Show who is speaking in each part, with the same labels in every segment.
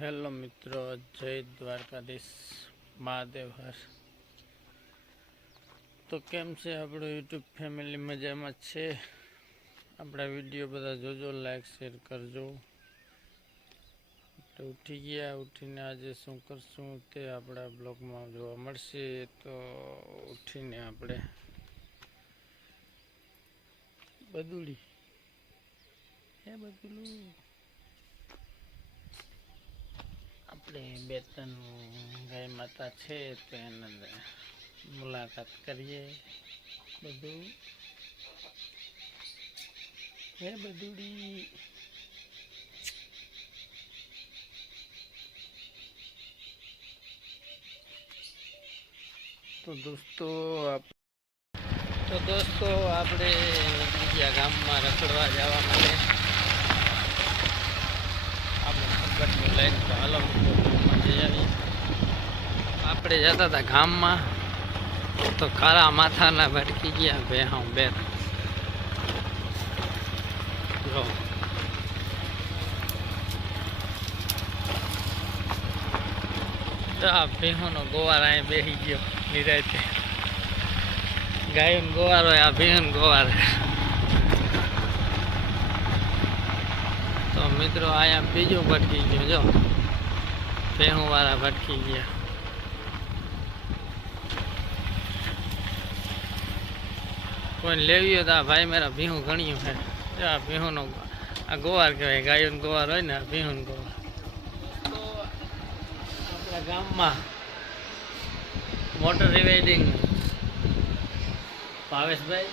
Speaker 1: Hello મિત્રો, જય દ્વારકાધીશ, મહાદેવ હર. તો કેમ છે આપણું યુટ્યુબ ફેમિલી? મજામાં છે? આપણા વીડિયો બધા જોજો, લાઈક, શેર કરજો. આપણે ઉઠી ગયા, ઉઠીને આજે શું કરશું તે આપણા બ્લોગમાં જોવા મળશે. તો ઉઠીને આપણે બદુડી હે બદુલું? આપણે બે ત્રણ ગાય માતા છે તો એને મુલાકાત કરીએ. બધું. હે બધુડી. તો દોસ્તો તો દોસ્તો આપણે બીજા ગામમાં રખડવા જવા માટે સંકટની લાઈન તો હાલો આપણે જતા હતા ગામમાં, તો કાળા માથાના ભટકી ગયા બે હા બે. જો. આ ભેહોનો ગોવાર અહીં બેસી ગયો નિરાતે ગાયોનો ગોવાર હોય આ ભેહન ગોવાર. તો મિત્રો આયા બીજું ભટકી ગયું, જો. ભેહું વાળા ભટકી ગયા. કોઈ લેવી હોય તો આ ભાઈ મારા ભીહું ગણ્યું છે. આ ભીહુંનો આ ગોવાર કહેવાય, ગાયોનો ગોવાર હોય ને, આ ભીહુંનો ગોવાર. આપણા ગામમાં મોટર રિવાઇડિંગ ભાવેશભાઈ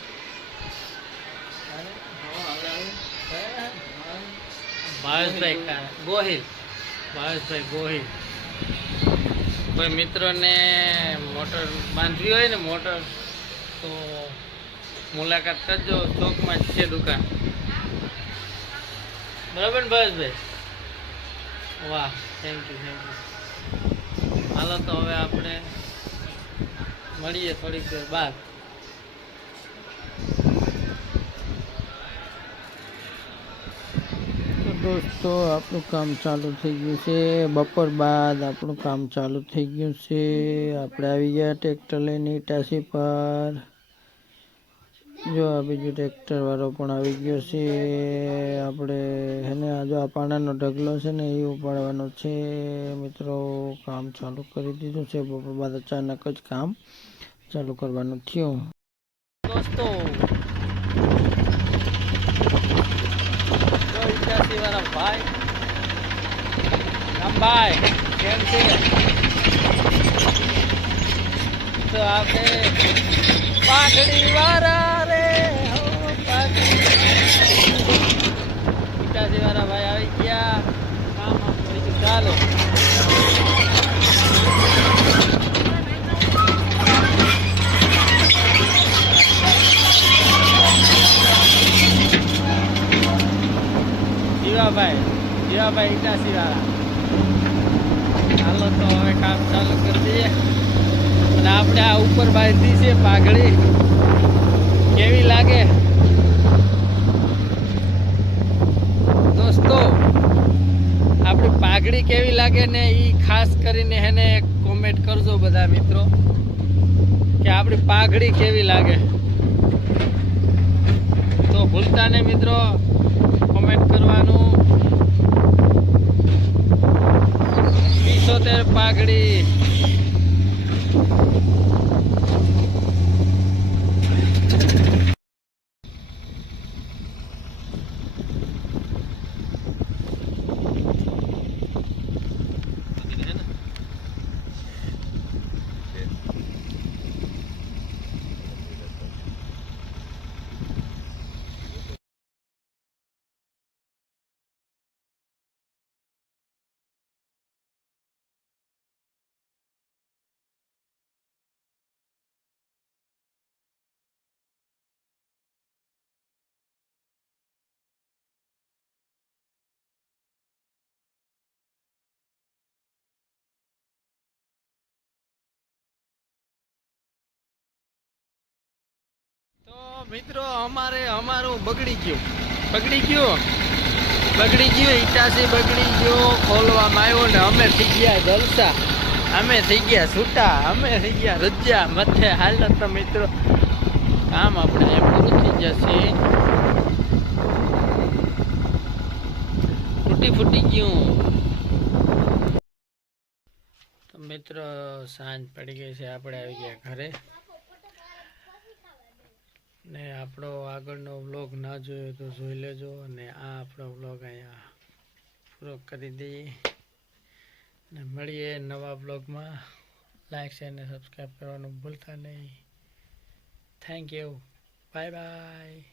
Speaker 1: અરે, હા, આવે, આવે. ભાવેશભાઈ ગોહિલ. ભાવેશભાઈ ગોહિલ. કોઈ મિત્રોને મોટર બાંધવી હોય ને મોટર, તો મુલાકાત કરજો. ચોકમાં જ છે દુકાન. બરાબર ને ભાવેશભાઈ વાહ થેન્ક યુ થેન્ક યુ હાલો તો હવે આપણે મળીએ થોડીક વાર બાદ. દોસ્તો, આપણું કામ ચાલુ થઈ ગયું છે. બપોર બાદ આપણું કામ ચાલુ થઈ ગયું છે. આપણે આવી ગયા ટ્રેક્ટર લઈને ઇટાસી પર. જો આ બીજું ટ્રેક્ટરવાળો પણ આવી ગયો છે. આપણે એને આ જો આ પાણાનો ઢગલો છે ને, એ ઉપાડવાનો છે. મિત્રો, કામ ચાલુ કરી દીધું છે. બપોર બાદ અચાનક જ કામ ચાલુ કરવાનું થયું. દોસ્તો ઇતિહાસી વાળા ભાઈ. રામભાઈ કેમ છે? તો વાળા જીવાભાઈ જીવાભાઈ ઇટાસી વાળા ચાલો તો હવે કામ ચાલુ કરી દઈએ. અને આપણે આ ઉપર બાંધી છે પાઘડી. કેવી લાગે? દોસ્તો, આપણી પાઘડી કેવી લાગે ને એ ખાસ કરીને એને કોમેન્ટ કરજો બધા મિત્રો, કે આપણી પાઘડી કેવી લાગે. તો ભૂલતા ને મિત્રો કોમેન્ટ કરવાનું. પાઘડી તો મિત્રો, અમારે અમારું બગડી ગયું. બગડી ગયું? બગડી ગયું ઈટાસી બગડી ગયો, ખોલવામાં આવ્યો ને અમે થઈ ગયા જલસા. અમે થઈ ગયા છૂટા, અમે થઈ ગયા રજા. મથે હાલ તો મિત્રો કામ આપણે પૂરું થઈ જશે ફૂટી ફૂટી ગયું. મિત્રો, સાંજ પડી ગઈ છે, આપણે આવી ગયા ઘરે. ને આપણો આગળનો વ્લોગ ના જોયો તો જોઈ લેજો અને આ આપણો વ્લોગ અહીંયા પૂરો કરી દઈએ. ને મળીએ નવા બ્લોગમાં લાઈક શેર અને સબસ્ક્રાઈબ કરવાનું ભૂલતા નહીં. Thank you bye bye